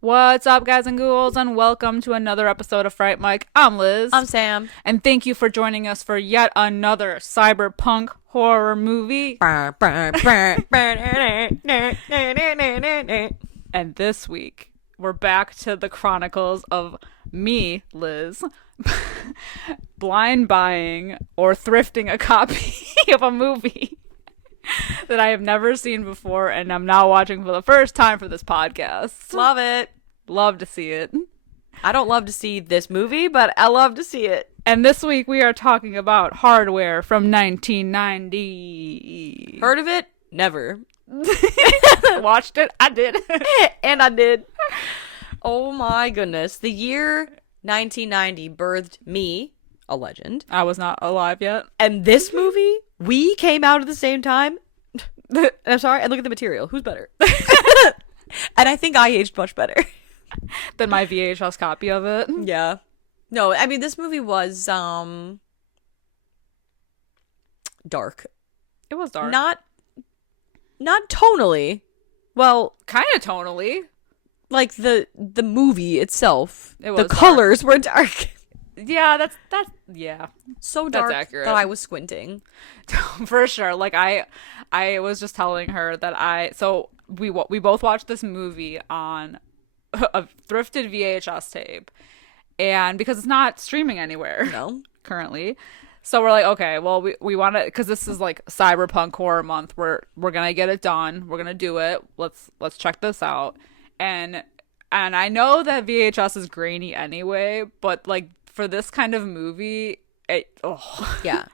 What's up, guys and ghouls, and welcome to another episode of Fright Mic. I'm Liz. I'm Sam. And thank you for joining us for yet another cyberpunk horror movie. And this week, we're back to the chronicles of me, Liz, blind buying or thrifting a copy of a movie that I have never seen before, and I'm now watching for the first time for this podcast. Love it. Love to see it. I don't love to see this movie, but I love to see it. And this week we are talking about Hardware from 1990. Heard of it? Never. Watched it? I did. And I did. Oh my goodness. The year 1990 birthed me, a legend. I was not alive yet. And this movie, we came out at the same time. I'm sorry. And look at the material. Who's better? And I think I aged much better than my VHS copy of it. Yeah. No, I mean, this movie was dark. It was dark. Not tonally. Well, kind of tonally. Like the movie itself. It was the colors were dark. Yeah, that's yeah. So dark that's accurate. that I was squinting. For sure. Like I was just telling her that we both watched this movie on a thrifted VHS tape, and because it's not streaming anywhere currently, so we're like, okay, well we want to, because this is like cyberpunk horror month, we're gonna get it done, we're gonna do it, let's check this out, and I know that VHS is grainy anyway, but like for this kind of movie, yeah.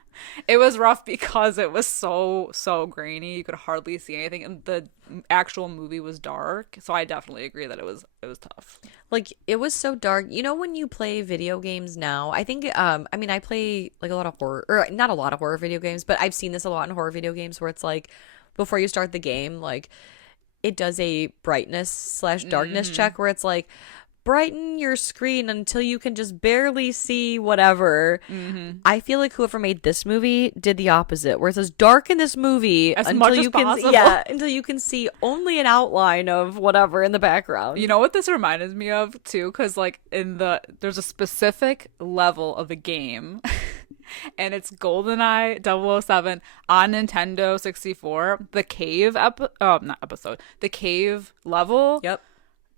It was rough because it was so grainy. You could hardly see anything, and the actual movie was dark. So I definitely agree that it was tough. Like, it was so dark. You know, when you play video games now, I think I mean, I play like a lot of horror, or not a lot of horror video games, but I've seen this a lot in horror video games where it's like before you start the game, like it does a brightness / darkness check where it's like, brighten your screen until you can just barely see whatever. I feel like whoever made this movie did the opposite, where it says dark in this movie as until much you as can possible. until you can see only an outline of whatever in the background. You know what this reminded me of too, because like there's a specific level of the game and it's GoldenEye 007 on Nintendo 64, the cave the cave level. Yep.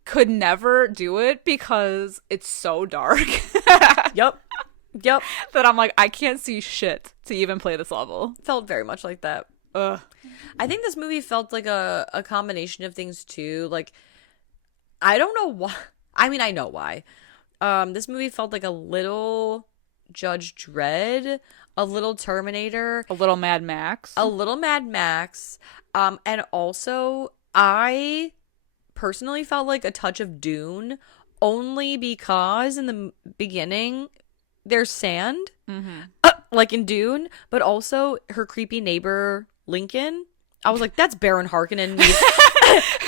Could never do it because it's so dark. Yep. That I'm like, I can't see shit to even play this level. Felt very much like that. I think this movie felt like a combination of things too. Like, I don't know why. I mean, I know why. This movie felt like a little Judge Dredd, a little Terminator, a little Mad Max. And also I personally felt like a touch of Dune, only because in the beginning there's sand, like in Dune, but also her creepy neighbor Lincoln. I was like, that's Baron Harkonnen meets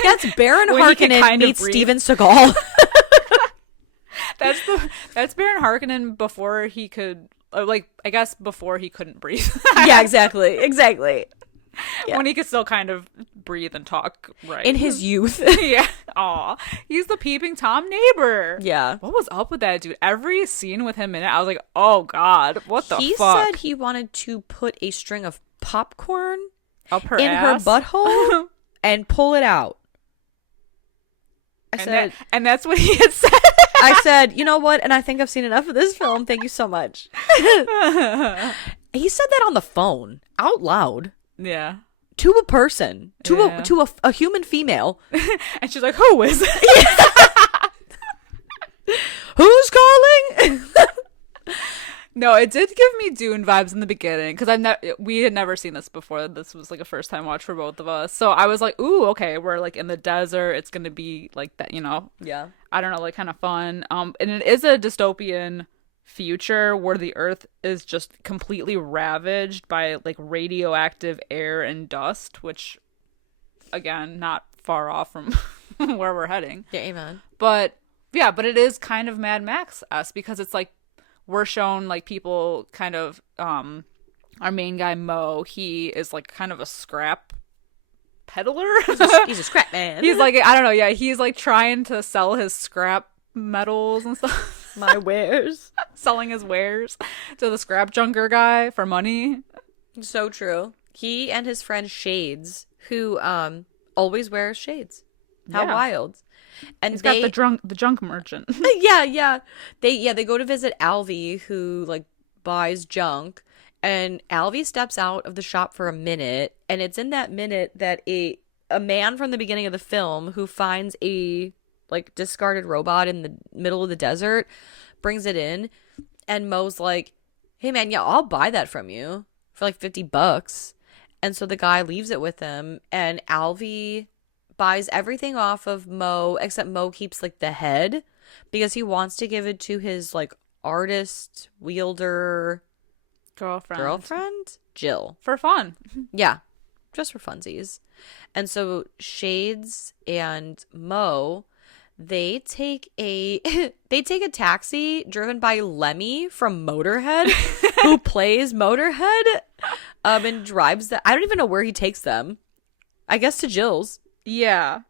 that's Baron Harkonnen meets Steven Seagal. That's Baron Harkonnen before he could, like, I guess before he couldn't breathe. Yeah, exactly. Yeah. When he could still kind of breathe and talk right. In his youth. Yeah. Aw. He's the peeping Tom neighbor. Yeah. What was up with that dude? Every scene with him in it, I was like, oh God, what the fuck? He said he wanted to put a string of popcorn up her in ass? her butthole and pull it out. And that's what he had said. I said, you know what? And I think I've seen enough of this film. Thank you so much. He said that on the phone, out loud. Yeah. To a person. To a human female. And she's like, who is it? Who's calling? No, it did give me Dune vibes in the beginning because we had never seen this before. This was like a first time watch for both of us. So I was like, ooh, okay, we're like in the desert. It's going to be like that, you know? Yeah. I don't know, like kind of fun. And it is a dystopian future where the Earth is just completely ravaged by like radioactive air and dust, which again, not far off from where we're heading. Yeah, amen. But yeah, but it is kind of Mad Max-esque because it's like we're shown like people kind of our main guy Mo, he is like kind of a scrap peddler. He's a scrap man. He's like, I don't know, yeah, he's like trying to sell his scrap metals and stuff. My wares. Selling his wares to the scrap junker guy for money. So true. He and his friend Shades, who always wears shades. How wild. And he's got the junk merchant. yeah. They go to visit Alvy, who like buys junk, and Alvy steps out of the shop for a minute, and it's in that minute that a man from the beginning of the film who finds a like discarded robot in the middle of the desert brings it in, and Mo's like, "Hey man, yeah, I'll buy that from you for like $50." And so the guy leaves it with him, and Alvy buys everything off of Mo, except Mo keeps like the head because he wants to give it to his like artist wielder girlfriend Jill For fun. yeah, just for funsies. And so Shades and Mo, they take a taxi driven by Lemmy from Motorhead, who plays Motorhead, and drives I don't even know where he takes them. I guess to Jill's. Yeah.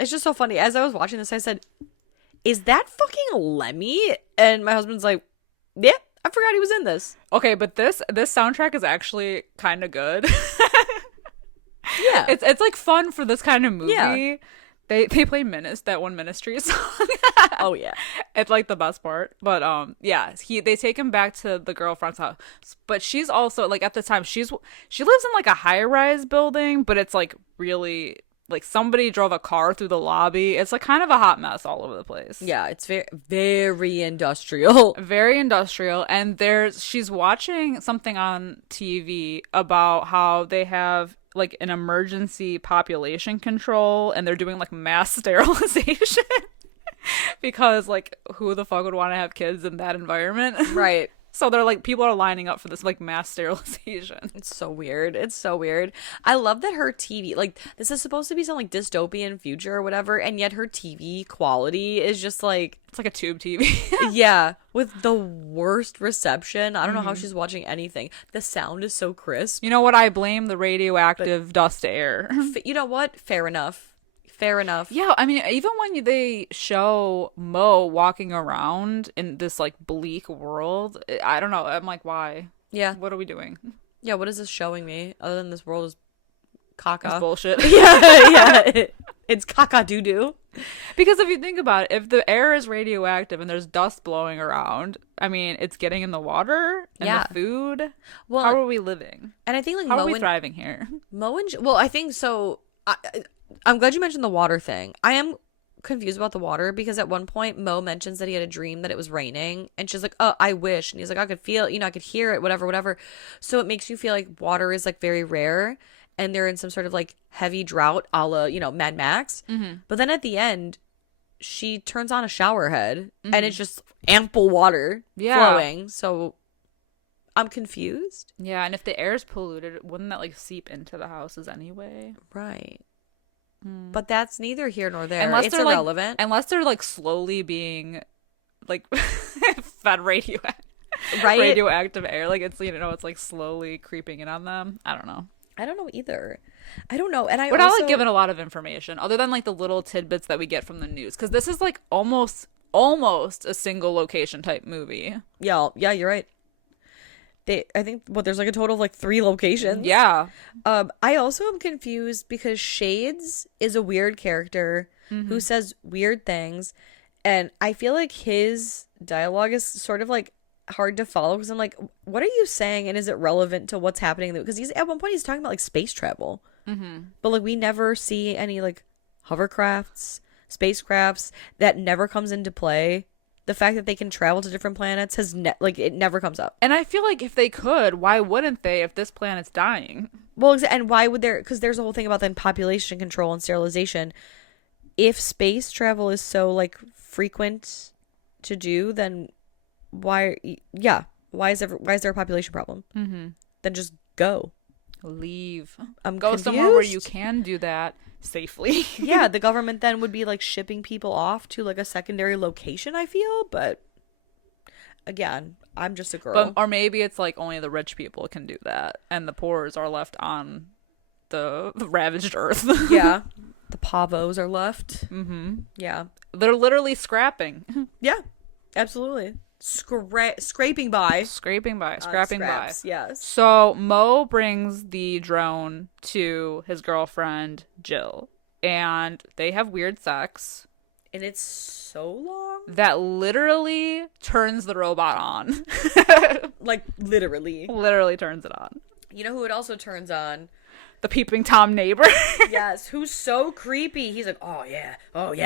It's just so funny. As I was watching this, I said, "Is that fucking Lemmy?" And my husband's like, "Yeah, I forgot he was in this." Okay, but this soundtrack is actually kind of good. Yeah. It's like fun for this kind of movie. Yeah. They play that one Ministry song. Oh yeah. It's like the best part. But yeah, they take him back to the girlfriend's house. But she's also like at the time she lives in like a high-rise building, but it's like really like somebody drove a car through the lobby. It's like kind of a hot mess all over the place. Yeah, it's very very industrial. Very industrial. And she's watching something on TV about how they have like an emergency population control and they're doing like mass sterilization because like who the fuck would want to have kids in that environment? Right. So they're like, people are lining up for this like mass sterilization. It's so weird. It's so weird. I love that her TV, like, this is supposed to be some like dystopian future or whatever, and yet her TV quality is just like, it's like a tube TV. yeah, with the worst reception. I don't know how she's watching anything. The sound is so crisp. You know what? I blame the radioactive dust air. You know what? Fair enough. Fair enough. Yeah, I mean, even when they show Mo walking around in this like bleak world, I don't know. I'm like, why? Yeah. What are we doing? Yeah, what is this showing me other than this world is caca? It's bullshit. Yeah. It's caca doo-doo. Because if you think about it, if the air is radioactive and there's dust blowing around, I mean, it's getting in the water and the food. Well, how are we living? And I think like how are we thriving here? Well, I think so. I'm glad you mentioned the water thing. I am confused about the water because at one point Mo mentions that he had a dream that it was raining, and she's like, "Oh, I wish." And he's like, "I could feel, I could hear it, whatever." So it makes you feel like water is like very rare, and they're in some sort of like heavy drought, a la Mad Max. Mm-hmm. But then at the end, she turns on a shower head, and it's just ample water flowing. So I'm confused. Yeah, and if the air is polluted, wouldn't that like seep into the houses anyway? Right. But that's neither here nor there. Unless it's irrelevant. Unless they're like slowly being like fed right? radioactive air. Like it's it's like slowly creeping in on them. I don't know. I don't know either. I don't know. And we're not like given a lot of information other than like the little tidbits that we get from the news, because this is like almost a single location type movie. Yeah, you're right. I think there's like a total of like 3 locations. Yeah. I also am confused because Shades is a weird character who says weird things, and I feel like his dialogue is sort of like hard to follow because I'm like, what are you saying, and is it relevant to what's happening? Because he's at one point he's talking about like space travel, but like we never see any like hovercrafts, spacecrafts. That never comes into play. The fact that they can travel to different planets it never comes up. And I feel like if they could, why wouldn't they if this planet's dying? Well, and why would there? Because there's a whole thing about then population control and sterilization. If space travel is so like frequent to do, then why is there a population problem? Then just go. Leave. I'm Go confused. somewhere where you can do that safely. Yeah, the government then would be like shipping people off to like a secondary location, I feel, but again, I'm just a girl. Or maybe it's like only the rich people can do that, and the poors are left on the ravaged earth. Yeah. The pavos are left. Yeah. They're literally scrapping. Yeah. Absolutely. Scraping by. Scrapping by. Yes. So Mo brings the drone to his girlfriend, Jill, and they have weird sex. And it's so long. That literally turns the robot on. Like, literally. Literally turns it on. You know who it also turns on? The peeping Tom neighbor. Yes, who's so creepy. He's like, oh yeah,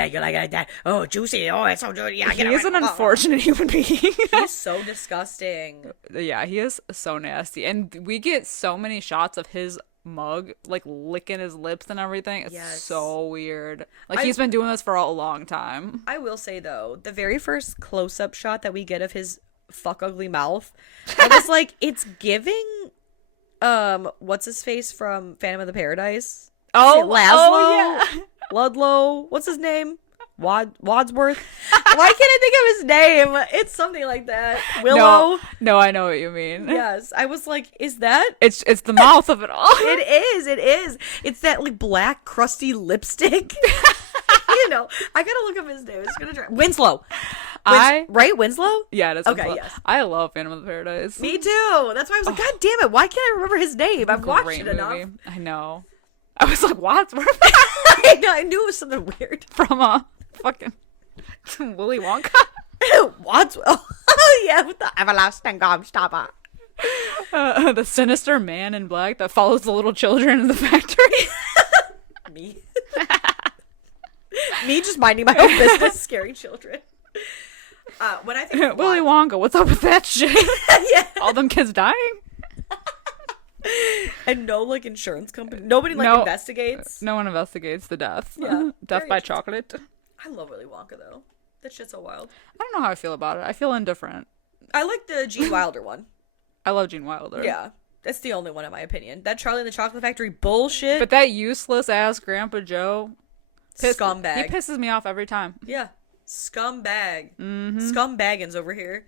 you like that. Oh, juicy. Oh, it's so good. Yeah, he is an unfortunate human being. He's so disgusting. Yeah, he is so nasty. And we get so many shots of his mug, like, licking his lips and everything. It's so weird. Like, he's been doing this for a long time. I will say, though, the very first close-up shot that we get of his fuck ugly mouth, I was like, it's giving... what's his face from Phantom of the Paradise? Oh, Laszlo? oh yeah. Ludlow? What's his name? Wadsworth? Why can't I think of his name? It's something like that. Willow? No, I know what you mean. Yes. I was like, is that? It's the mouth of it all. It is. It's that like black crusty lipstick. You know, I gotta look up his name. It's gonna try. Winslow. Right? Winslow? Yeah, it is. Okay, Winslow. yes. I love Phantom of the Paradise. Me too. That's why I was like, God damn it, why can't I remember his name? I've watched it enough. I know. I was like, Wadsworth? I knew it was something weird. From fucking Willy Wonka? Wadsworth. Oh, yeah, with the everlasting gobstopper. The sinister man in black that follows the little children in the factory. Me. Me just minding my own business, scaring children. When I think of Willy Wonka, what's up with that shit? Yeah. All them kids dying? And no, like, insurance company. Nobody, investigates. No one investigates the death. Yeah. Death by chocolate. I love Willy Wonka, though. That shit's so wild. I don't know how I feel about it. I feel indifferent. I like the Gene Wilder one. I love Gene Wilder. Yeah. That's the only one, in my opinion. That Charlie and the Chocolate Factory bullshit. But that useless ass Grandpa Joe. Scumbag. He pisses me off every time. Yeah. Scumbag. Mm-hmm. Scumbaggins over here.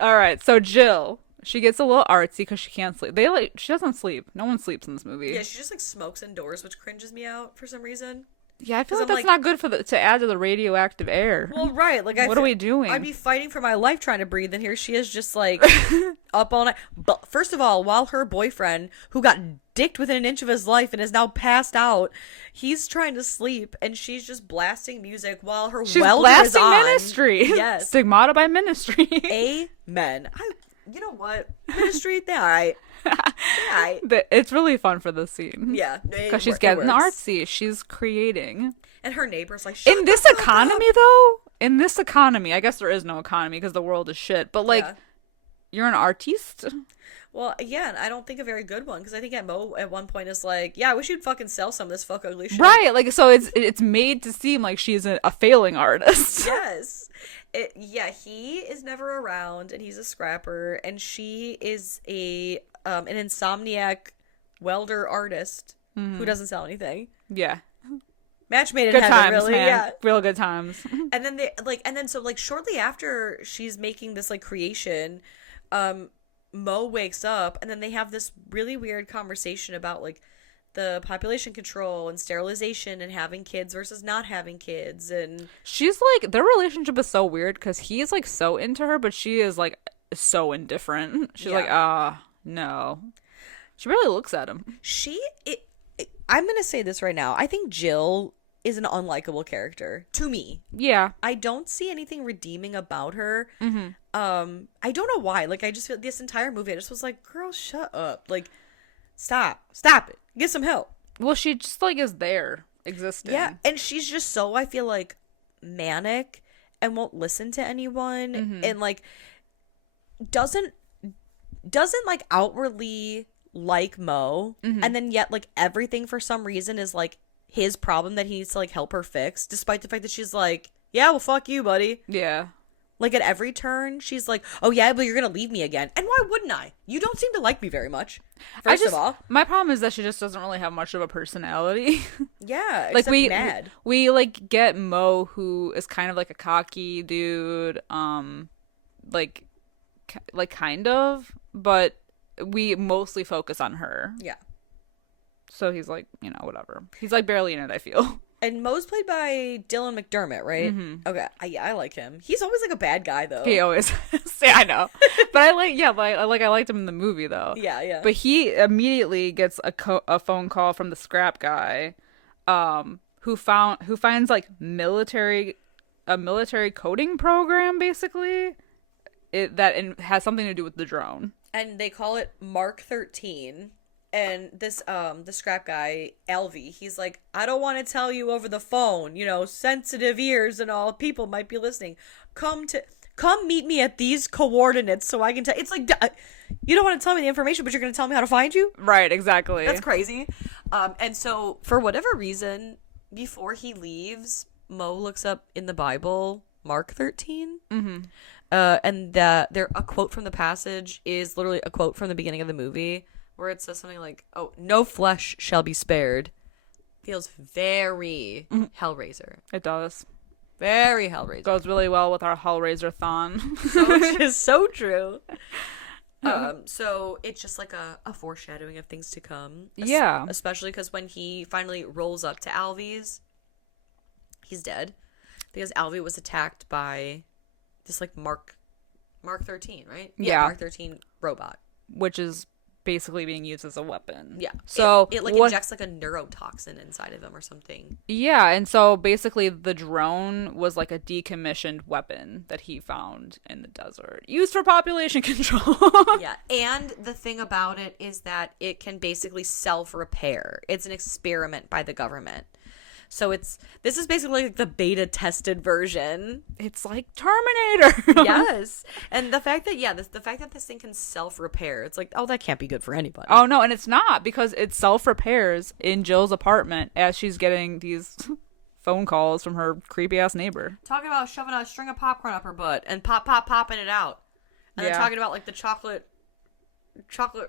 All right, so Jill, she gets a little artsy because she can't sleep. She doesn't sleep. No one sleeps in this movie. Yeah, she just like smokes indoors, which cringes me out for some reason. Yeah, I feel like that's not good to add to the radioactive air. Well, right. Like, what are we doing? I'd be fighting for my life trying to breathe, and here she is just like up all night. But first of all, while her boyfriend, who got dicked within an inch of his life and is now passed out, he's trying to sleep, and she's just blasting music while her welder is on. Ministry. Yes. Stigmata by Ministry. Amen. You know what? Ministry, they're all right. It's really fun for this scene. Yeah. Because she's getting artsy. She's creating. And her neighbor's like, in this economy, though, I guess there is no economy because the world is shit. But, like, you're an artiste? Well, again, I don't think a very good one, because I think Mo at one point is like, yeah, I wish you'd fucking sell some of this fuck ugly shit. Right, like, so it's made to seem like she's a failing artist. Yes. He is never around, and he's a scrapper, and she is an insomniac welder artist who doesn't sell anything. Yeah. Match made in good heaven, times, really. Man. Yeah. Real good times. And then so shortly after she's making this like creation, Mo wakes up, and then they have this really weird conversation about like the population control and sterilization and having kids versus not having kids. And she's like, their relationship is so weird because he's like so into her, but she is like so indifferent. She's like, no. She really looks at him. I'm gonna say this right now. I think Jill is an unlikable character to me. Yeah. I don't see anything redeeming about her. Mm-hmm. I don't know why. Like, I just feel this entire movie, I just was like, girl, shut up. Like, stop it. Get some help. Well, she just like is there existing. Yeah. And she's just so, I feel like, manic and won't listen to anyone and like doesn't like outwardly like Mo, and then yet like everything for some reason is like his problem that he needs to like help her fix, despite the fact that she's like Yeah, well, fuck you, buddy. Yeah. Like, at every turn, she's like, oh, yeah, but you're going to leave me again. And why wouldn't I? You don't seem to like me very much. First of all. My problem is that she just doesn't really have much of a personality. Yeah, Like, mad. we, like, get Mo, who is kind of, like, a cocky dude, like, kind of, but we mostly focus on her. Yeah. So he's, like, you know, whatever. He's, like, barely in it, I feel. And Mo's played by Dylan McDermott, right? Mm-hmm. Okay, I like him. He's always like a bad guy, though. He always yeah, I know. But I liked him in the movie, though. Yeah. But he immediately gets a phone call from the scrap guy, who finds like a military coding program, basically, that has something to do with the drone. And they call it Mark 13. And this the scrap guy, Alvy, he's like, I don't want to tell you over the phone, you know, sensitive ears and all, people might be listening. Come meet me at these coordinates so I can tell. It's like, you don't want to tell me the information, but you're going to tell me how to find you? Right, exactly. That's crazy. And so, for whatever reason, before he leaves, Mo looks up in the Bible, Mark 13. Mm-hmm. And a quote from the passage is literally a quote from the beginning of the movie, where it says something like, oh, no flesh shall be spared. Feels very Hellraiser. It does. Very Hellraiser. Goes really well with our Hellraiser thon. Which is so true. So it's just like a foreshadowing of things to come. Yeah. Especially because when he finally rolls up to Alvy's, he's dead. Because Alvy was attacked by this like Mark 13, right? Yeah. Mark 13 robot. Which is basically being used as a weapon. Yeah. So it injects like a neurotoxin inside of him or something. Yeah, and so basically the drone was like a decommissioned weapon that he found in the desert, used for population control. Yeah, and the thing about it is that it can basically self-repair. It's an experiment by the government. So this is basically like the beta tested version. It's like Terminator. Yes. And the fact that this thing can self-repair, it's like, oh, that can't be good for anybody. Oh no, and it's not, because it self-repairs in Jill's apartment as she's getting these phone calls from her creepy ass neighbor. Talking about shoving a string of popcorn up her butt and popping it out. And then talking about like the chocolate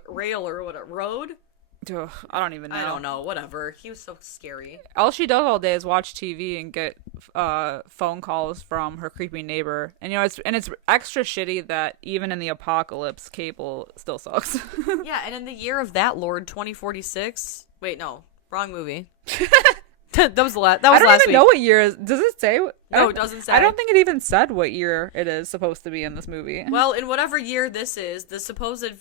rail or what, road? Ugh, I don't even know. I don't know. Whatever. He was so scary. All she does all day is watch TV and get phone calls from her creepy neighbor. And you know, it's extra shitty that even in the apocalypse, cable still sucks. Yeah, and in the year of that Lord 2046. Wait, no, wrong movie. That was last. I don't last even week. know what year is. Does it say? No, it doesn't say. I don't think it even said what year it is supposed to be in this movie. Well, in whatever year this is, the supposed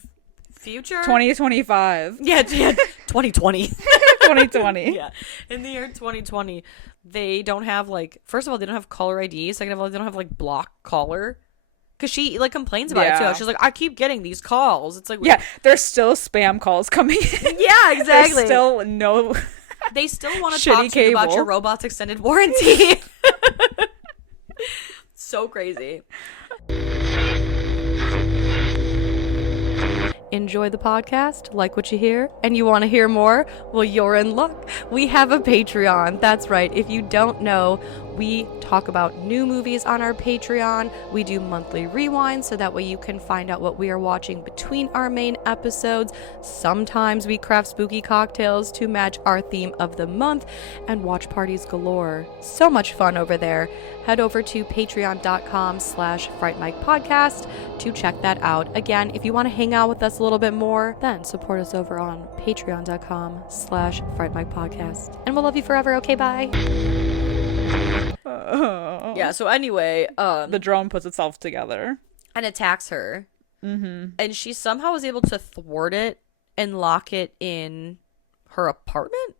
future 2025. Yeah, 2020. 2020. Yeah, in the year 2020, they don't have like. First of all, they don't have caller ID. Second of all, they don't have like block caller. Because she like complains about it too. She's like, I keep getting these calls. It's like, yeah, there's still spam calls coming in. Yeah, exactly. There's still no. They still want to Shitty talk to you about cable. your robot's extended warranty. So crazy. Enjoy the podcast, like what you hear, and you want to hear more? Well, you're in luck. We have a Patreon. That's right. If you don't know, we talk about new movies on our Patreon. We do monthly rewinds so that way you can find out what we are watching between our main episodes. Sometimes we craft spooky cocktails to match our theme of the month, and watch parties galore. So much fun over there. Head over to patreon.com/Fright Mic podcast to check that out. Again, if you want to hang out with us a little bit more, then support us over on patreon.com/Fright Mic podcast. And we'll love you forever. Okay, bye. Yeah, so anyway, the drone puts itself together and attacks her. Mm-hmm. And she somehow was able to thwart it and lock it in her apartment,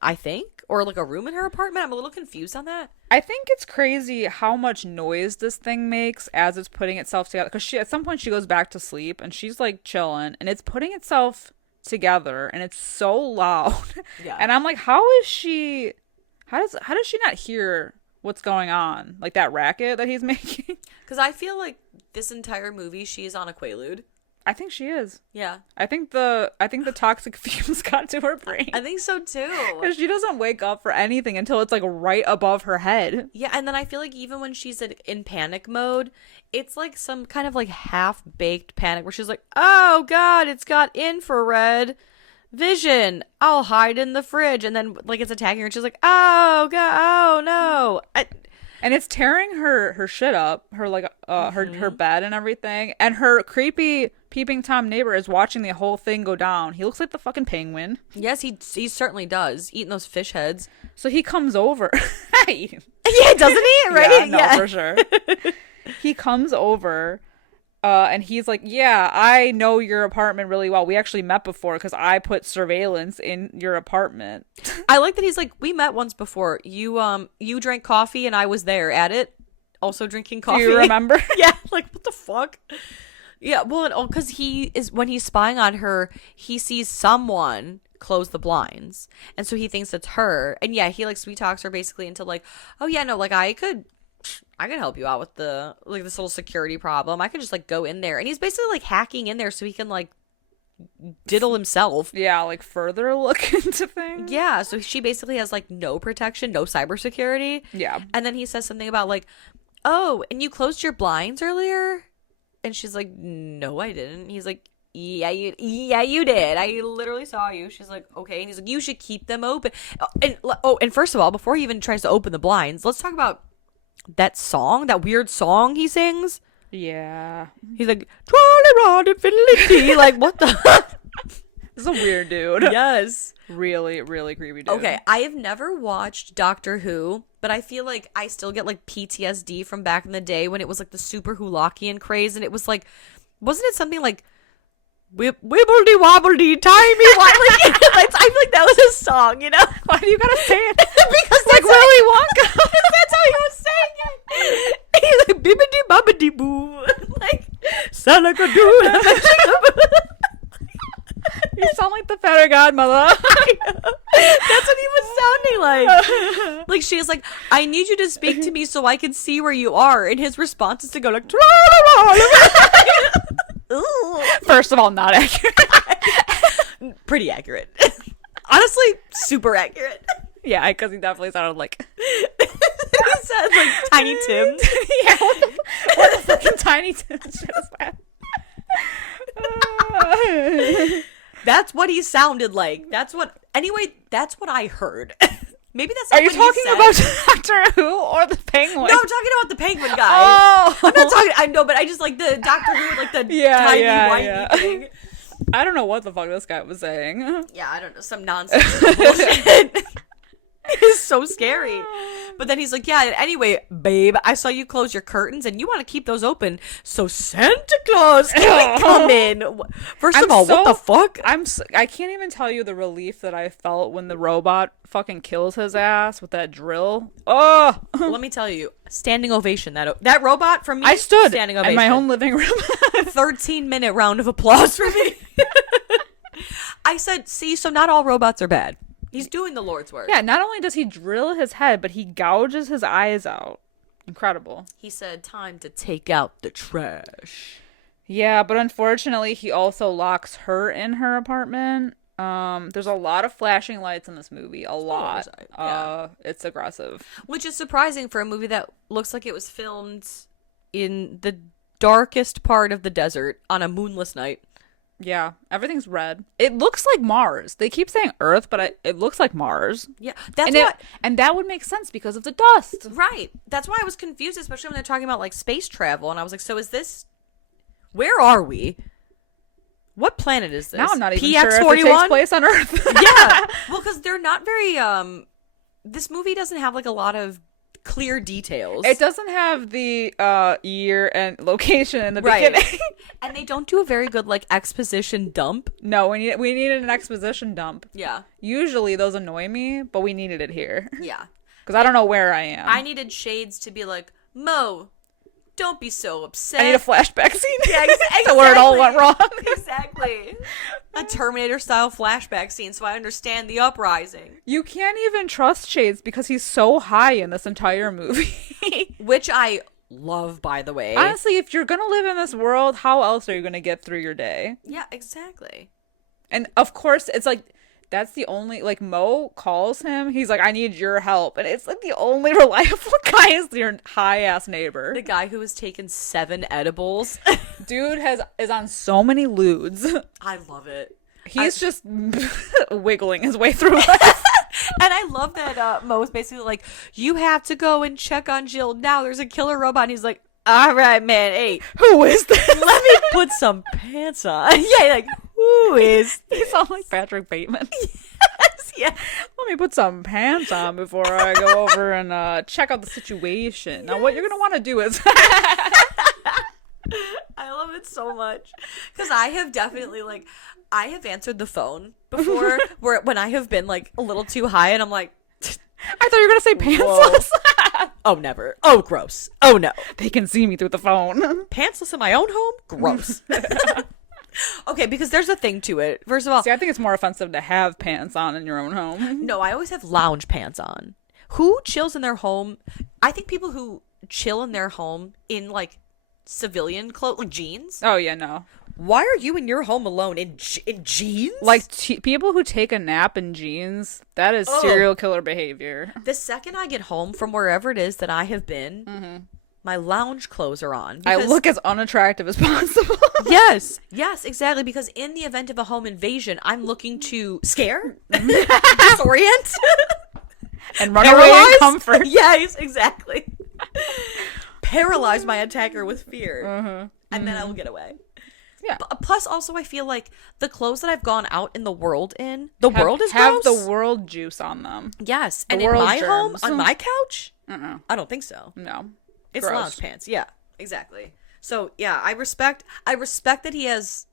I think. Or like a room in her apartment. I'm a little confused on that. I think it's crazy how much noise this thing makes as it's putting itself together. Because at some point she goes back to sleep and she's like chilling and it's putting itself together and it's so loud. Yeah. And I'm like, how does she not hear what's going on? Like that racket that he's making? Because I feel like this entire movie she's on a Quaalude. I think she is. Yeah. I think the toxic fumes got to her brain. I think so too. Because she doesn't wake up for anything until it's like right above her head. Yeah, and then I feel like even when she's in panic mode, it's like some kind of like half-baked panic where she's like, oh god, it's got infrared vision. I'll hide in the fridge. And then like it's attacking her and she's like, oh god, oh no. And it's tearing her shit up, her like her bed and everything. And her creepy peeping Tom neighbor is watching the whole thing go down. He looks like the fucking penguin. Yes, he certainly does. Eating those fish heads. So he comes over. Yeah, doesn't he? Right? Yeah, no, for sure. He comes over, and he's like, yeah, I know your apartment really well. We actually met before because I put surveillance in your apartment. I like that he's like, we met once before. You drank coffee and I was there at it, also drinking coffee. Do you remember? Yeah, like, what the fuck? Yeah, well, because when he's spying on her, he sees someone close the blinds, and so he thinks it's her. And yeah, he like sweet talks her basically into like, oh yeah, no, like I could help you out with the like this little security problem. I could just like go in there, and he's basically like hacking in there so he can like diddle himself. Yeah, like further look into things. Yeah, so she basically has like no protection, no cybersecurity. Yeah. And then he says something about like, oh, and you closed your blinds earlier? And she's like, no, I didn't. He's like, yeah, you did. I literally saw you. She's like, okay. And he's like, you should keep them open. And first of all, before he even tries to open the blinds, let's talk about that song, that weird song he sings. Yeah. He's like, Charlie Rod Infinity. Like, what the? This is a weird dude. Yes. Really, really creepy dude. Okay, I have never watched Doctor Who, but I feel like I still get like PTSD from back in the day when it was like the super Hulakian craze, and it was like, wasn't it something like wibbledy wobbledy timey wimey? I feel like that was a song, you know? Why do you gotta say it? Because like Willy Wonka. That's how he was saying it. He's like bibbidi bobbidi boo, like sound like a dude. You sound like the fairy godmother. That's what he was sounding like. Like she's like, I need you to speak to me so I can see where you are. And his response is to go like, first of all, not accurate. Pretty accurate. Honestly, super accurate. Yeah, because he definitely sounded like he sounds like Tiny Tim. Yeah, what the fucking Tiny Tim shit is that? That's what he sounded like. That's what I heard. Maybe that's not Are you talking about Doctor Who or the Penguin? No, I'm talking about the Penguin guy. Oh, I'm not talking. I know, but I just like the Doctor Who, like the tiny whitey thing. I don't know what the fuck this guy was saying. Yeah, I don't know, some nonsense bullshit. It's so scary. But then he's like, yeah, anyway, babe, I saw you close your curtains and you want to keep those open so Santa Claus can come in. First of all, what the fuck? I can't even tell you the relief that I felt when the robot fucking kills his ass with that drill. Oh, let me tell you, standing ovation. That robot from me. I stood standing ovation in my own living room. 13-minute round of applause for me. I said, see, so not all robots are bad. He's doing the Lord's work. Yeah, not only does he drill his head, but he gouges his eyes out. Incredible. He said, time to take out the trash. Yeah, but unfortunately, he also locks her in her apartment. There's a lot of flashing lights in this movie. A lot. Yeah. It's aggressive. Which is surprising for a movie that looks like it was filmed in the darkest part of the desert on a moonless night. Yeah, everything's red. It looks like Mars. They keep saying Earth, but it looks like Mars. Yeah, and that would make sense because of the dust. Right. That's why I was confused, especially when they're talking about like space travel, and I was like, so is this? Where are we? What planet is this? Now I'm not even PX-41? sure if it takes place on Earth. Yeah. Well, because they're not very. This movie doesn't have like a lot of clear details. It doesn't have the year and location in the beginning. And they don't do a very good like exposition dump. No, we needed an exposition dump. Yeah. Usually those annoy me, but we needed it here. Yeah. Because I don't know where I am. I needed Shades to be like, Mo, don't be so upset. I need a flashback scene. Yeah, exactly. So where it all went wrong. Exactly. A Terminator-style flashback scene so I understand the uprising. You can't even trust Shades because he's so high in this entire movie. Which I love, by the way. Honestly, if you're gonna live in this world, how else are you gonna get through your day? Yeah, exactly. And of course, it's like that's the only like Mo calls him. He's like, I need your help, and it's like the only reliable guy is your high ass neighbor. The guy who has taken 7 edibles. Dude is on so many lewds. I love it. He's just wiggling his way through life. And I love that Mo's basically like, you have to go and check on Jill now. There's a killer robot. And he's like, all right, man. Hey, who is this? let me put some pants on. Yeah, like, who is this? He sounds like Patrick Bateman. Yes, yeah. Let me put some pants on before I go over and check out the situation. Now, what you're going to want to do is... I love it so much. Because I have definitely, like, I have answered the phone before when I have been, like, a little too high, and I'm like... I thought you were going to say pantsless. Oh, never. Oh, gross. Oh, no. They can see me through the phone. Pantsless in my own home? Gross. Okay, because there's a thing to it. First of all... See, I think it's more offensive to have pants on in your own home. No, I always have lounge pants on. Who chills in their home? I think people who chill in their home in, like, civilian clothes, like jeans. Oh, yeah, no. Why are you in your home alone in jeans? Like, people who take a nap in jeans, that is serial killer behavior. The second I get home from wherever it is that I have been, my lounge clothes are on. I look as unattractive as possible. Yes, exactly. Because in the event of a home invasion, I'm looking to scare, disorient, and run away in comfort. Yes, exactly. Paralyze my attacker with fear, and then I will get away. Yeah. Plus, also, I feel like the clothes that I've gone out in the world in, world is have gross. the world juice on them. Yes, The and in world my home, germs. on my couch, Uh-uh. I don't think so. No. It's Gross. lounge pants. Yeah, exactly. So yeah, I respect that he has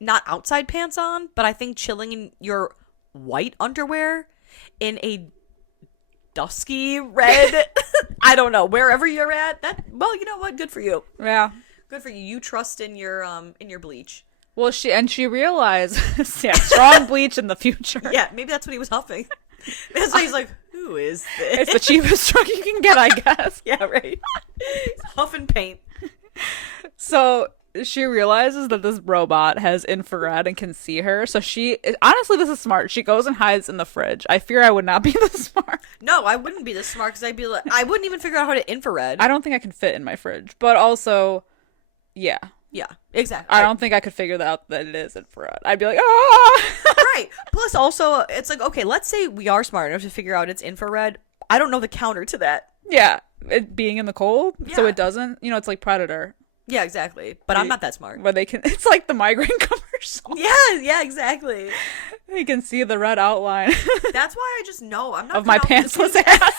not outside pants on, but I think chilling in your white underwear in a dusky red, I don't know, wherever you're at, well, you know what? Good for you. Yeah. Good for you. You trust in your bleach. Well, she realized, yeah, strong bleach in the future. Yeah, maybe that's what he was huffing. That's why he's like, who is this? It's the cheapest drug you can get, I guess. Yeah, right. He's huffing paint. So she realizes that this robot has infrared and can see her. So honestly, this is smart. She goes and hides in the fridge. I fear I would not be this smart. No, I wouldn't be this smart because I'd be like, I wouldn't even figure out how to infrared. I don't think I can fit in my fridge, but also, yeah. Yeah, exactly. I don't think I could figure that out that it is infrared. I'd be like, ah! Right. Plus, also, it's like, okay, let's say we are smart enough to figure out it's infrared. I don't know the counter to that. Yeah, it being in the cold, so Yeah. it doesn't. It's like Predator, Yeah, exactly. But I'm not that smart. where they can. It's like the migraine commercial. Yeah, exactly. You can see the red outline That's why I just know I'm not of my cut out for this pantsless business.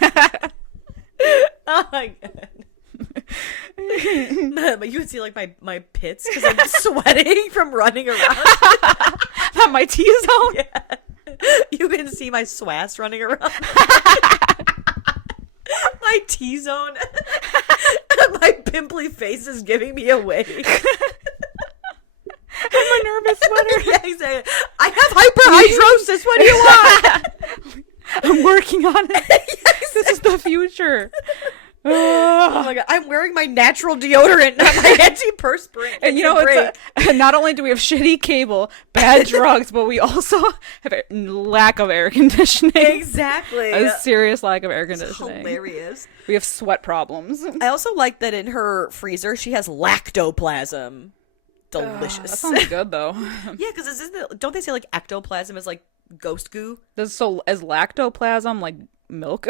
ass. Oh my god. But you would see like my pits because I'm sweating from running around. Not my T-zone. Yeah. You can see my swass running around. My T-zone. My pimply face is giving me away. I'm a nervous sweater. Yeah, exactly. I have hyperhidrosis. What do you want? I'm working on it. Yes. This is the future. Oh my god, I'm wearing my natural deodorant, not my antiperspirant. And it's not only do we have shitty cable, bad drugs, but we also have a lack of air conditioning. Exactly. A serious lack of air It's conditioning. hilarious. We have sweat problems. I also like that in her freezer she has lactoplasm. Delicious. That sounds good though. Yeah, because don't they say like ectoplasm is like ghost goo? Is lactoplasm like milk?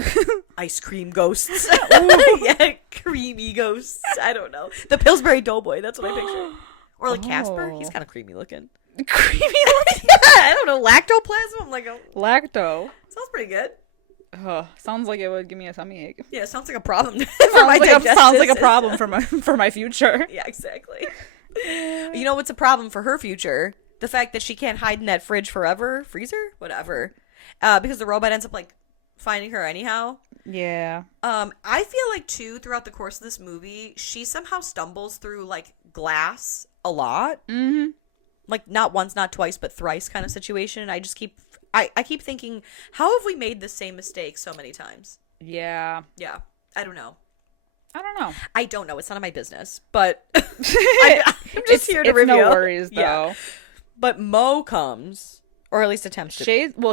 Ice cream ghosts. Yeah, creamy ghosts. I don't know. The Pillsbury Doughboy, that's what I picture. Or like Casper. He's kind of creamy looking. Creamy looking. Yeah, I don't know. Lactoplasm? I'm like, oh, Lacto. sounds pretty good. Sounds like it would give me a tummy ache. Yeah, sounds like a problem for my digestive sounds like a system. problem for my future. Yeah, exactly. You know what's a problem for her future? The fact that she can't hide in that fridge forever, freezer, whatever, because the robot ends up like finding her anyhow. Yeah. I feel like too throughout the course of this movie, she somehow stumbles through like glass a lot. Mm-hmm. Like not once, not twice, but thrice kind of situation. And I just I keep thinking, how have we made the same mistake so many times? Yeah. Yeah. I don't know. I don't know. I don't know. It's none of my business. But I'm It's here to it's reveal. no worries though. Yeah. But Mo comes, or at least attempts to.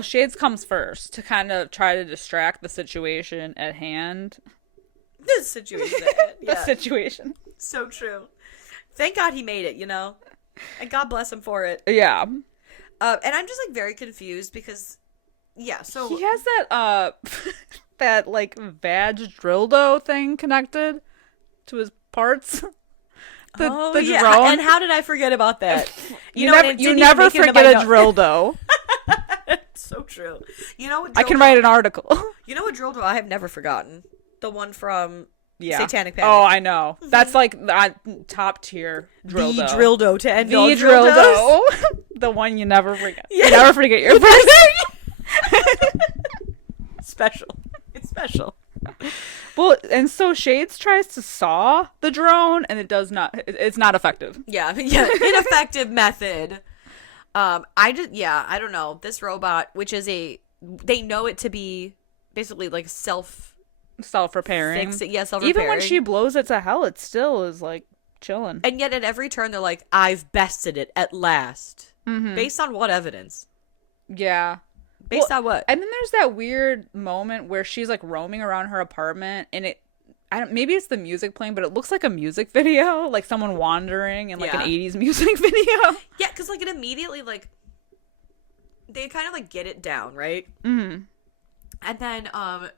Shades comes first to kind of try to distract the situation at hand. The situation. The situation. So true. Thank God he made it, and God bless him for it. Yeah. And I'm just like very confused because, so He has that that like vag dildo thing connected to his parts. The drone. And how did I forget about that? You never forget a dildo. So true. You know what? I can write an article. You know what dildo I have never forgotten? The one from Satanic Panic. Oh, I know. That's like top tier dildo. The dildo to end all The dildos. dildo. The one you never forget. Yeah. You never forget your birthday. Special. It's special. Well, and so Shades tries to saw the drone, and it's not effective. Yeah, ineffective method. I don't know. This robot, which is they know it to be basically like self-repairing. Self-repairing. Even when she blows it to hell, it still is like chilling. And yet at every turn, they're like, I've bested it at last. Mm-hmm. Based on what evidence? Yeah. Based on what? And then there's that weird moment where she's like roaming around her apartment, and maybe it's the music playing, but it looks like a music video, like someone wandering in like an 80s music video. Yeah, because like it immediately like they kind of like get it down, right? Mm-hmm. And then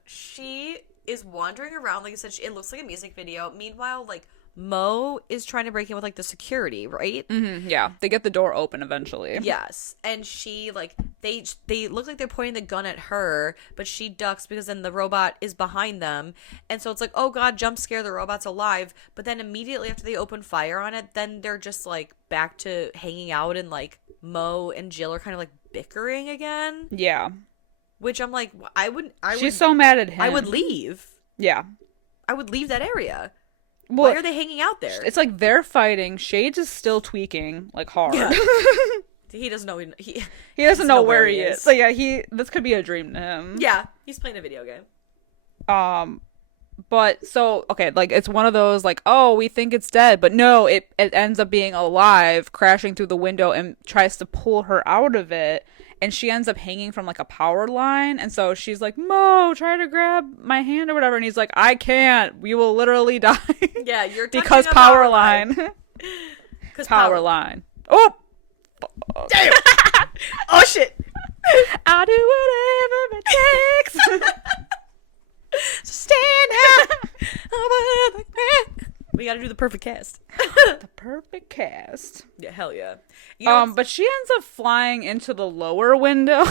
she is wandering around, like I said, it looks like a music video. Meanwhile, like Mo is trying to break in with like the security, right? Mm-hmm. Yeah, they get the door open eventually. Yes, and she like they look like they're pointing the gun at her, but she ducks because then the robot is behind them, and so it's like, oh god, jump scare, the robot's alive. But then immediately after they open fire on it, then they're just like back to hanging out, and like Mo and Jill are kind of like bickering again. Yeah, which I'm like, She's so mad at him. I would leave. Yeah, I would leave that area. Well, why are they hanging out there? It's like they're fighting. Shades is still tweaking like hard. Yeah. He doesn't know. He doesn't know where he is. So yeah, this could be a dream to him. Yeah, he's playing a video game. But so okay, like it's one of those like, oh, we think it's dead, but no, it ends up being alive, crashing through the window and tries to pull her out of it. And she ends up hanging from like a power line. And so she's like, Mo, try to grab my hand or whatever. And he's like, I can't. We will literally die. Yeah, you're because power line. Because power line. Oh! Damn! Oh, shit! I'll do whatever it takes. So stand out. We gotta do the perfect cast. The perfect cast. Yeah, hell yeah. But she ends up flying into the lower window.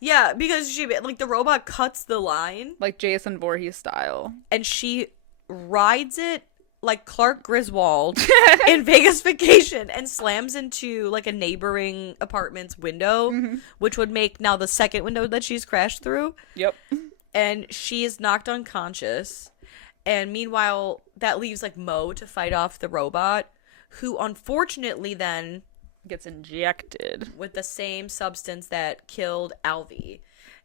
Yeah, because she like the robot cuts the line, like Jason Voorhees style, and she rides it like Clark Griswold in Vegas Vacation and slams into like a neighboring apartment's window, which would make now the second window that she's crashed through. Yep. And she is knocked unconscious. And meanwhile, that leaves like Mo to fight off the robot, who unfortunately then gets injected with the same substance that killed Alvy.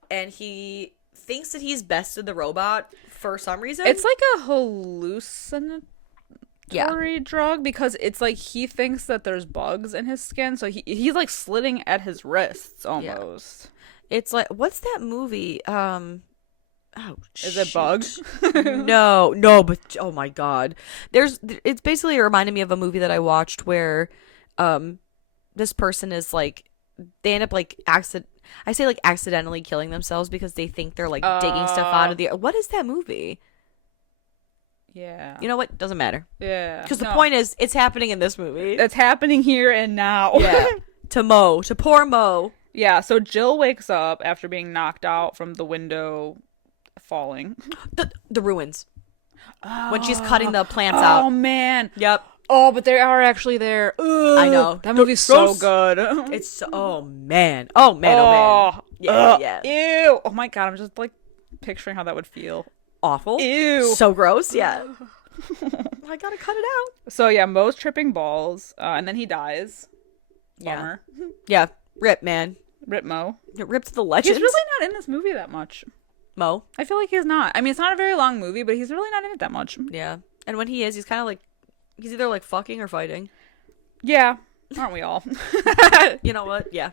And he thinks that he's bested the robot for some reason. It's like a hallucinatory drug because it's like he thinks that there's bugs in his skin, so he's like slitting at his wrists almost. Yeah. It's like, what's that movie? Oh, is it Bugs? No, but oh my god, it's basically reminded me of a movie that I watched where, this person is like, they end up like accidentally killing themselves because they think they're like digging stuff out of the. What is that movie? Yeah, you know what? Doesn't matter. Yeah, because the point is, it's happening in this movie. It's happening here and now. Yeah, to poor Mo. Yeah, so Jill wakes up after being knocked out from the window. Falling the ruins when she's cutting the plants out. Oh man. Yep. Oh, but they are actually there. Ugh. I know that movie's so good. It's so, oh man. Yeah. Ew. Oh my god, I'm just like picturing how that would feel. Awful. Ew. So gross. Yeah. I gotta cut it out. So yeah, Mo's tripping balls, and then he dies. Bummer. Yeah. Rip, man. Rip Mo. Rip to the legends. He's really not in this movie that much. Mo. I feel like he's not. I mean, it's not a very long movie, but he's really not in it that much. Yeah. And when he is, he's kind of like, he's either like fucking or fighting. Yeah. Aren't we all? You know what? Yeah.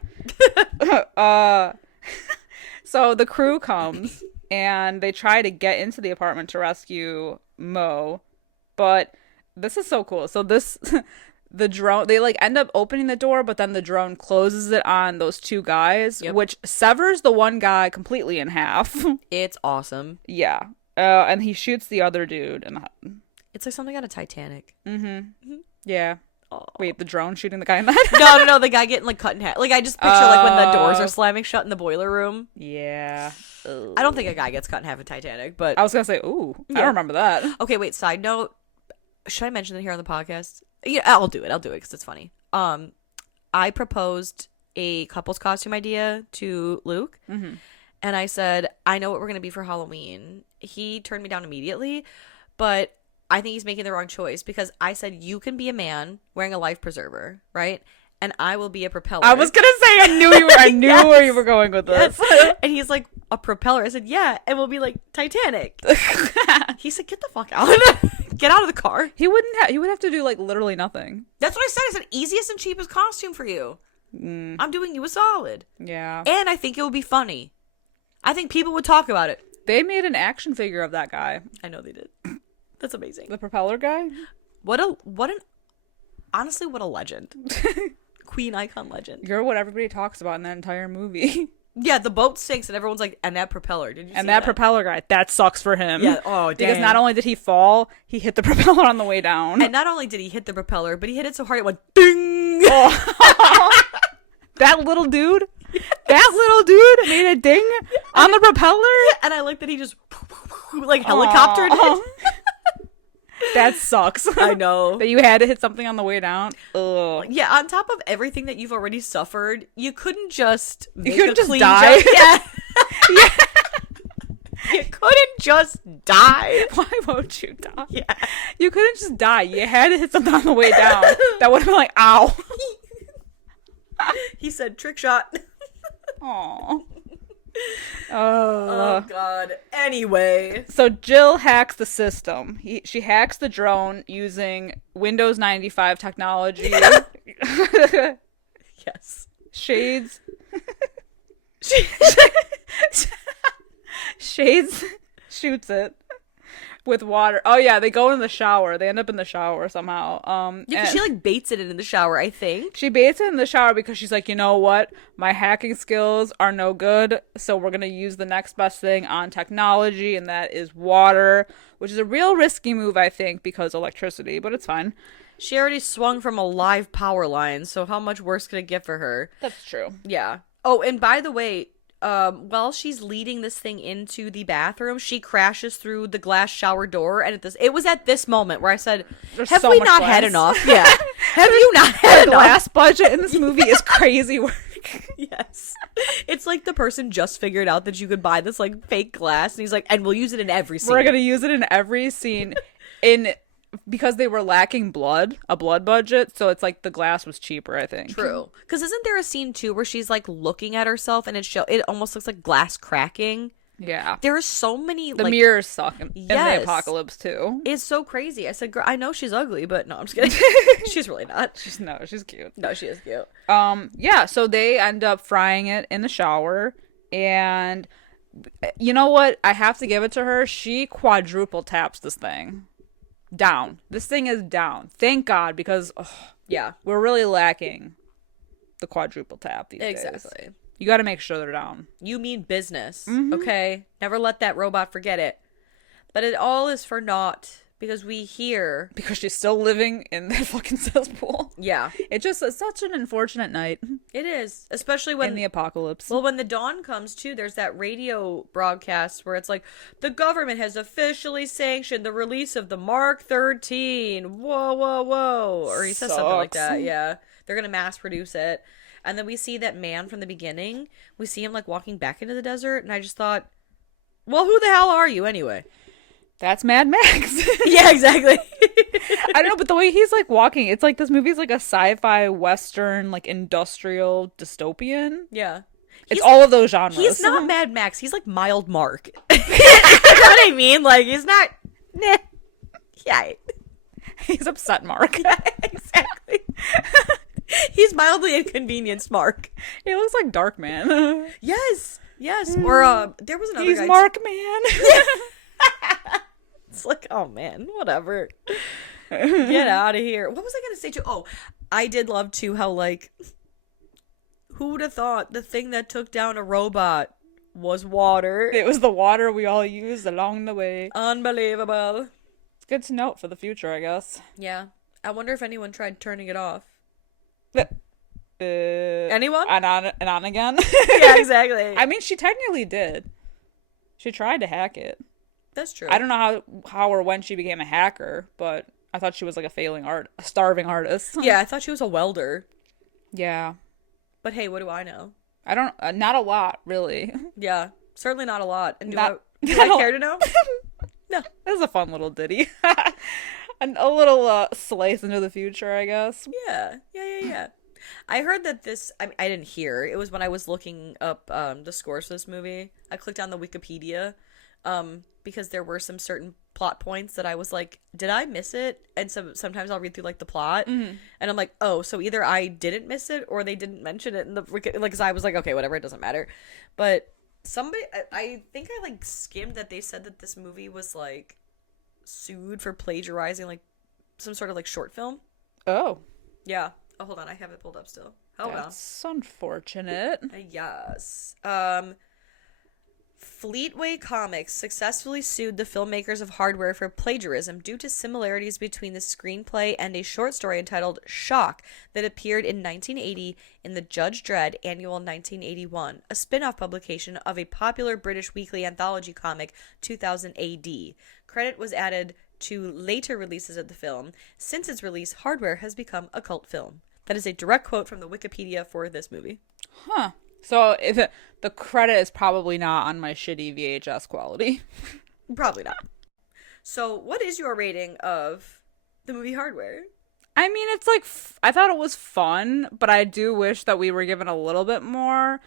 So the crew comes and they try to get into the apartment to rescue Mo, but this is so cool. So the drone, they like end up opening the door, but then the drone closes it on those two guys, which severs the one guy completely in half. It's awesome. Yeah. And he shoots the other dude. It's like something out of Titanic. Yeah. Oh. Wait, the drone shooting the guy in the head? No, the guy getting like cut in half. Like I just picture like when the doors are slamming shut in the boiler room. Yeah. Ugh. I don't think a guy gets cut in half in Titanic, but I was gonna say, ooh, I don't remember that. okay, wait, side note. Should I mention it here on the podcast? Yeah, I'll do it because it's funny. I proposed a couple's costume idea to Luke, and I said, I know what we're gonna be for Halloween. He turned me down immediately, but I think he's making the wrong choice because I said you can be a man wearing a life preserver, right? And I will be a propeller. I was gonna say, I knew Yes. where you were going with this. Yes. And he's like, a propeller. I said, yeah, and we'll be like Titanic. He said, get the fuck out. Get out of the car. He would have to do like literally nothing. That's what I said. I said, easiest and cheapest costume for you. I'm doing you a solid. Yeah. And I think it would be funny. I think people would talk about it. They made an action figure of that guy. I know they did. That's amazing. The propeller guy? Honestly, what a legend. Queen icon legend. You're what everybody talks about in that entire movie. Yeah, the boat sinks and everyone's like, and that propeller. Did you see And that propeller guy, that sucks for him. Yeah, oh, dang. Because not only did he fall, he hit the propeller on the way down. And not only did he hit the propeller, but he hit it so hard it went ding! Oh. That little dude made a ding on the propeller? And I like that he just like helicoptered it. That sucks. I know. That you had to hit something on the way down. Ugh. Yeah, on top of everything that you've already suffered, you couldn't just make couldn't a just clean die? jump. Yeah. Yeah. You couldn't just die. Why won't you die? Yeah. You couldn't just die. You had to hit something on the way down. That would have been like, ow. He said trick shot. Aww. Oh god. Anyway. So Jill hacks the system. She hacks the drone using Windows 95 technology. Yes. Shades shoots it with water. Oh yeah, they go in the shower. They end up in the shower somehow. Yeah, 'cause she like baits it in the shower, I think. She baits it in the shower because she's like, you know what? My hacking skills are no good, so we're going to use the next best thing on technology, and that is water, which is a real risky move, I think, because electricity, but it's fine. She already swung from a live power line, so how much worse could it get for her? That's true. Yeah. Oh, and by the way, while she's leading this thing into the bathroom, she crashes through the glass shower door, and it was at this moment where I said, There's have so we much not glass. had enough? Yeah. Have you not had The enough? glass budget in this movie is crazy work. Yes. It's like the person just figured out that you could buy this like fake glass, and he's like, and we'll use it in every scene. We're going to use it in every scene because they were lacking a blood budget, so it's like the glass was cheaper, I think. True. Because isn't there a scene too where she's like looking at herself and it almost looks like glass cracking? Yeah. There are so many The like mirrors suck in Yes. the apocalypse too. it's so crazy. I said, girl, I know she's ugly, but no, I'm just kidding. She's really not. She's cute. No, she is cute. Yeah, so they end up frying it in the shower, and you know what? I have to give it to her. She quadruple taps this thing. Down. This thing is down. Thank God, because Yeah. we're really lacking the quadruple tap these days. Exactly. You got to make sure they're down. You mean business, okay? Never let that robot forget it. But it all is for naught because we hear. Because she's still living in that fucking cesspool. Yeah, It's such an unfortunate night it is. Especially when in the apocalypse. well, when the dawn comes too, there's that radio broadcast where it's like, the government has officially sanctioned the release of the Mark 13. Whoa, whoa, whoa. Or he says something like Sucks. that. Yeah. They're going to mass produce it. And then we see that man from the beginning. We see him like walking back into the desert. And I just thought, well, who the hell are you anyway? That's Mad Max. Yeah, exactly. I don't know, but the way he's like walking, it's like this movie's like a sci-fi western, like industrial dystopian. Yeah. It's all of those genres. He's not Mad Max. He's like mild Mark. You know what I mean? Like, he's not. Nah. Yeah. He's upset Mark. Yeah, exactly. He's mildly inconvenienced Mark. He looks like Darkman. Yes. Or there was another He's guy. Mark Man. It's like, oh man, whatever. Get out of here. What was I gonna say to? Oh, I did love too how like, who would have thought the thing that took down a robot was water? It was the water we all used along the way. Unbelievable. It's good to note for the future, I guess. Yeah. I wonder if anyone tried turning it off. Anyone? And on again? Yeah, exactly. I mean, she technically did. She tried to hack it. That's true. I don't know how or when she became a hacker, but I thought she was like a starving artist. Yeah, I thought she was a welder. Yeah. But hey, what do I know? I don't, not a lot, really. Yeah, certainly not a lot. And do I care to know? No. It was a fun little ditty. And a little slice into the future, I guess. Yeah. I heard that this, I didn't hear. It was when I was looking up the scores for this movie. I clicked on the Wikipedia because there were some certain plot points that I was like, did I miss it? And sometimes I'll read through like the plot and I'm like, oh, so either I didn't miss it or they didn't mention it in the, like, because I was like, okay, whatever, it doesn't matter. But somebody, I think I like skimmed that they said that this movie was like sued for plagiarizing like some sort of like short film. Oh. Yeah. Oh, hold on. I have it pulled up still. Hold on. That's unfortunate. Yes. Fleetway Comics successfully sued the filmmakers of Hardware for plagiarism due to similarities between the screenplay and a short story entitled Shock that appeared in 1980 in the Judge Dredd Annual 1981, a spin-off publication of a popular British weekly anthology comic 2000 AD. Credit was added to later releases of the film. Since its release, Hardware has become a cult film. That is a direct quote from the Wikipedia for this movie. Huh. So the credit is probably not on my shitty VHS quality. Probably not. So what is your rating of the movie Hardware? I mean, it's like, I thought it was fun, but I do wish that we were given a little bit more.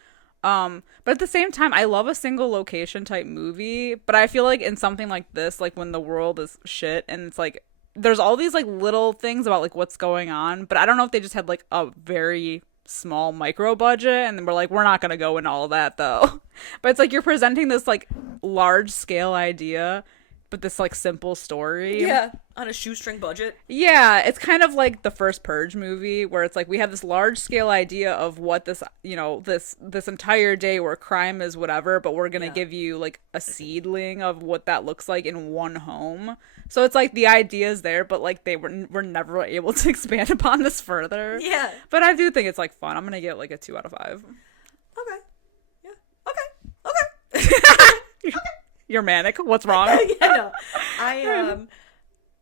But at the same time, I love a single location type movie, but I feel like in something like this, like when the world is shit and it's like, there's all these like little things about like what's going on, but I don't know if they just had like a very small micro budget and then we're like, we're not gonna go into all that though. But it's like you're presenting this like large scale idea but this like simple story. Yeah, on a shoestring budget. Yeah, it's kind of like the first Purge movie where it's like we have this large scale idea of what this, you know, this entire day where crime is whatever, but we're gonna give you like a seedling of what that looks like in one home. So it's like the idea's there, but like they were never able to expand upon this further. Yeah. But I do think it's like fun. I'm gonna give it like a 2 out of 5. Okay. Yeah. Okay. You're manic. What's wrong? Yeah, no.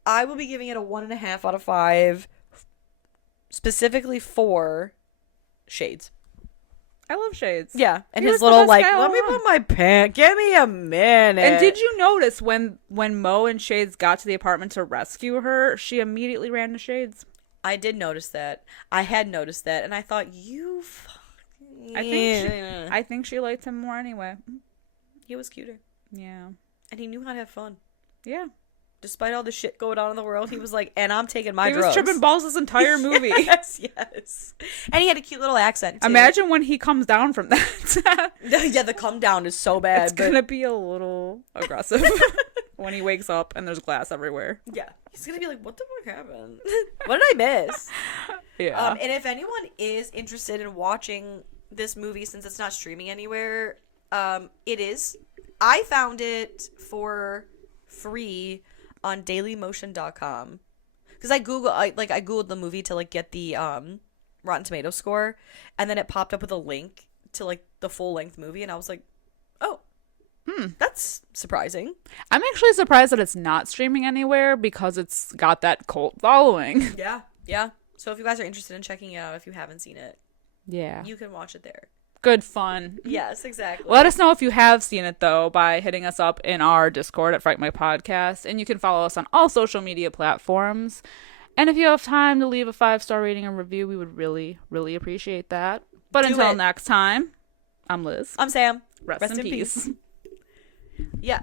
I will be giving it a 1.5 out of 5, specifically for Shades. I love Shades. Yeah, and He his was the little best like, guy all let me around. put my pants. Give me a minute. And did you notice when Mo and Shades got to the apartment to rescue her, she immediately ran to Shades? I did notice that. I had noticed that, and I thought, you fucking... I think she liked him more anyway. He was cuter. Yeah. And he knew how to have fun. Yeah. Despite all the shit going on in the world, he was like, and I'm taking my drugs. He was tripping balls this entire movie. Yes. And he had a cute little accent, too. Imagine when he comes down from that. Yeah, the come down is so bad. It's gonna be a little aggressive when he wakes up and there's glass everywhere. Yeah. He's gonna be like, what the fuck happened? What did I miss? Yeah. And if anyone is interested in watching this movie, since it's not streaming anywhere, it is. I found it for free on dailymotion.com because I googled the movie to like get the Rotten Tomatoes score, and then it popped up with a link to like the full length movie, and I was like, oh, that's surprising. I'm actually surprised that it's not streaming anywhere because it's got that cult following. Yeah. So if you guys are interested in checking it out, if you haven't seen it, Yeah. you can watch it there. Good fun. Yes, exactly. Let us know if you have seen it, though, by hitting us up in our Discord at Fright Mic Podcast. And you can follow us on all social media platforms. And if you have time to leave a 5-star rating and review, we would really, really appreciate that. But until next time, I'm Liz. I'm Sam. Rest in peace. Yeah.